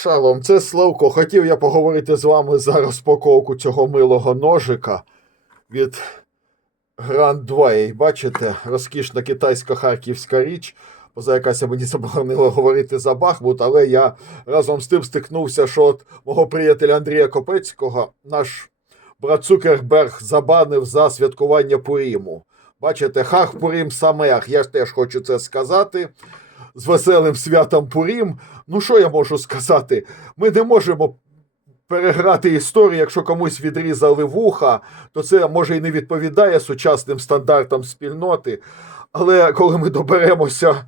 Шалом, це Славко. Хотів я поговорити з вами за розпаковку цього милого ножика від Grand Way. Бачите, розкішна китайська харківська річ. Поза якась мені заборонило говорити за Бахмут, але я разом з тим стикнувся, що от мого приятеля Андрія Копецького наш брат Цукерберг забанив за святкування Пуріму. Бачите, хах Пурім Самеах. Я теж хочу це сказати. З веселим святом Пурім. Ну, що я можу сказати? Ми не можемо переграти історію, якщо комусь відрізали вуха, то це може і не відповідає сучасним стандартам спільноти. Але коли ми доберемося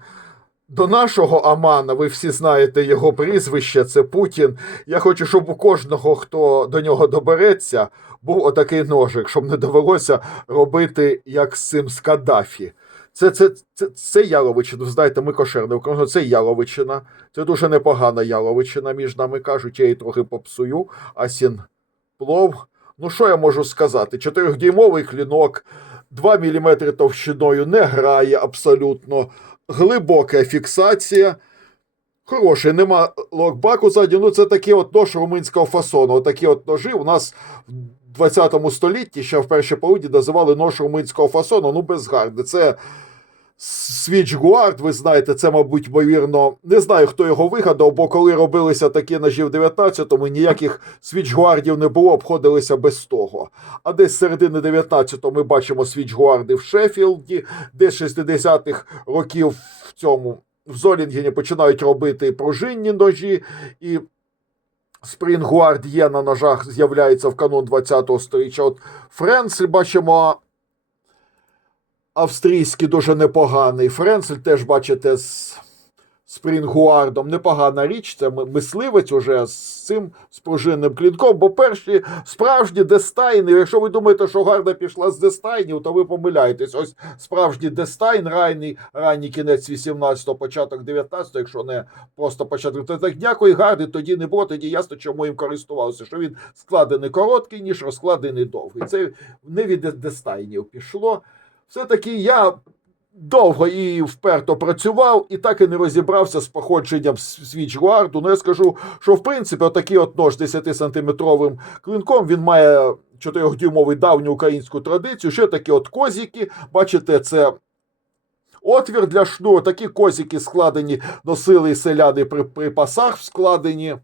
до нашого Амана, ви всі знаєте його прізвище, це Путін. Я хочу, щоб у кожного, хто до нього добереться, був отакий ножик, щоб не довелося робити як з цим з Каддафі. Це, це, це, це яловичина. Знаєте, ми кошерне українською, це яловичина. Це дуже непогана яловичина, між нами кажуть, я її трохи попсую. Асін плов. Ну, що я можу сказати? Чотирьохдюймовий клінок, 2 мм товщиною не грає абсолютно. Глибока фіксація. Хороший, нема локбаку ззаді. Ну, це такий от нож румунського фасону. Отакі от ножі у нас 20 столітті, ще в першій половині називали нож румунського фасону, ну без гарди. Це Свічгуард, ви знаєте, це, мабуть, ймовірно, не знаю, хто його вигадав, бо коли робилися такі ножі в 19-му, ніяких свічгуардів не було, обходилися без того. А десь з середини 19-го ми бачимо свічгуарди в Шеффілді, десь 60-х років в цьому в Золінгені починають робити пружинні ножі, і Спрінгуард є на ножах, з'являється в канун 20-го сторіччя. От Френцель бачимо австрійський дуже непоганий. Френцель теж бачите з Спрінгуардом. Непогана річ. Це мисливець уже з цим спружинним клінком. Бо перші справжні дестайни, якщо ви думаєте, що гарда пішла з дестайнів, то ви помиляєтесь. Ось справжній дестайн, ранній, ранній кінець 18-го, початок 19-го, якщо не просто початок. То так ніякої гарди тоді не було, тоді ясно, чому їм користувалося. Що він складений короткий, ніж розкладений довгий. Це не від дестайнів пішло. Все-таки я довго і вперто працював, і так і не розібрався з походженням свічгуарду. Ну, я скажу, що в принципі отакий от нож 10-сантиметровим клинком він має 4-дюймовий давню українську традицію. Ще такі от козіки. Бачите, це. Отвір для шнуру, такі козики складені, носили селяни при, при пасах складені.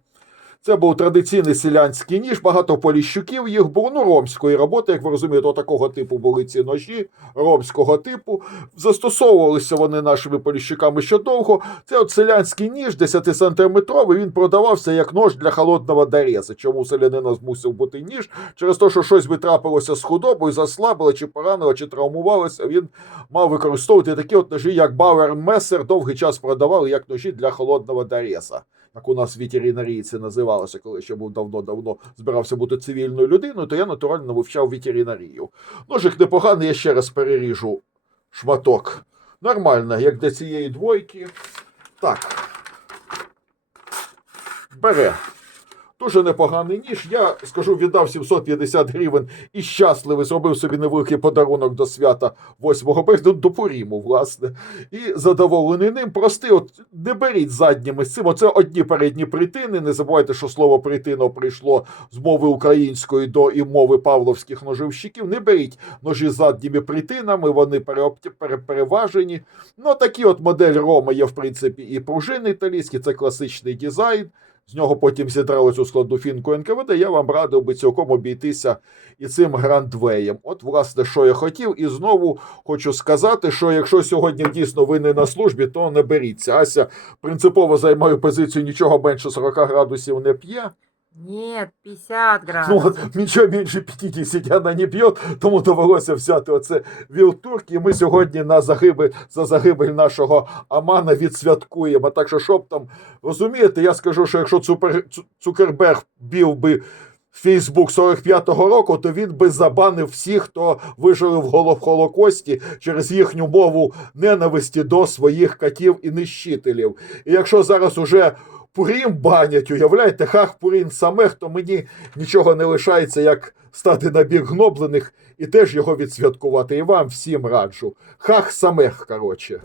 Це був традиційний селянський ніж, багато поліщуків їх було, ну, ромської роботи, як ви розумієте, такого типу були ці ножі, ромського типу. Застосовувалися вони нашими поліщуками ще довго. Це от селянський ніж, 10-сантиметровий, він продавався як нож для холодного дореза. Чому селянина змусив бути ніж? Через те, що щось би трапилося з худобою, заслабило, чи поранило, чи травмувалося, він мав використовувати такі от ножі, як Бауер Мессер, довгий час продавали як ножі для холодного дореза. Як у нас в ветеринарії це називалося, коли ще був давно-давно збирався бути цивільною людиною, то я натурально вивчав ветеринарію. Ножик непоганий, я ще раз переріжу шматок. Нормально, як для цієї двойки. Так. Бере. Дуже непоганий ніж. Я скажу, віддав 750 гривень і щасливий зробив собі невеликий подарунок до свята 8 березня, до Пуріму, власне. І задоволений ним. Прости, от не беріть задніми з цим. Оце одні передні притини. Не забувайте, що слово притино прийшло з мови української до і мови павловських ножівщиків. Не беріть ножі задніми притинами, вони переважені. Ну, такі от модель Рома є, в принципі, і пружини італійські, це класичний дизайн. З нього потім зідрали цю складну фінку НКВД. Я вам радив би цілком обійтися і цим грандвеєм. От, власне, що я хотів. І знову хочу сказати, що якщо сьогодні дійсно ви не на службі, то не беріться. Ася принципово займаю позицію, нічого менше 40 градусів не п'є. Нет, 50 Ну, от, нічого менше 50 вона не п'є, тому довелося взяти оце вілтурк. І ми сьогодні на загибель, за загибель нашого Амана відсвяткуємо. Так що, щоб там, розумієте, я скажу, що якщо Цупер, Цукерберг бів би Фейсбук 45-го року, то він би забанив всіх, хто вижили в голо- в Холокості через їхню мову ненависті до своїх катів і нищителів. І якщо зараз уже Пурім банять, уявляєте, хах Пурім самех, то мені нічого не лишається, як стати на бік гноблених і теж його відсвяткувати. І вам всім раджу. Хах самех, коротше.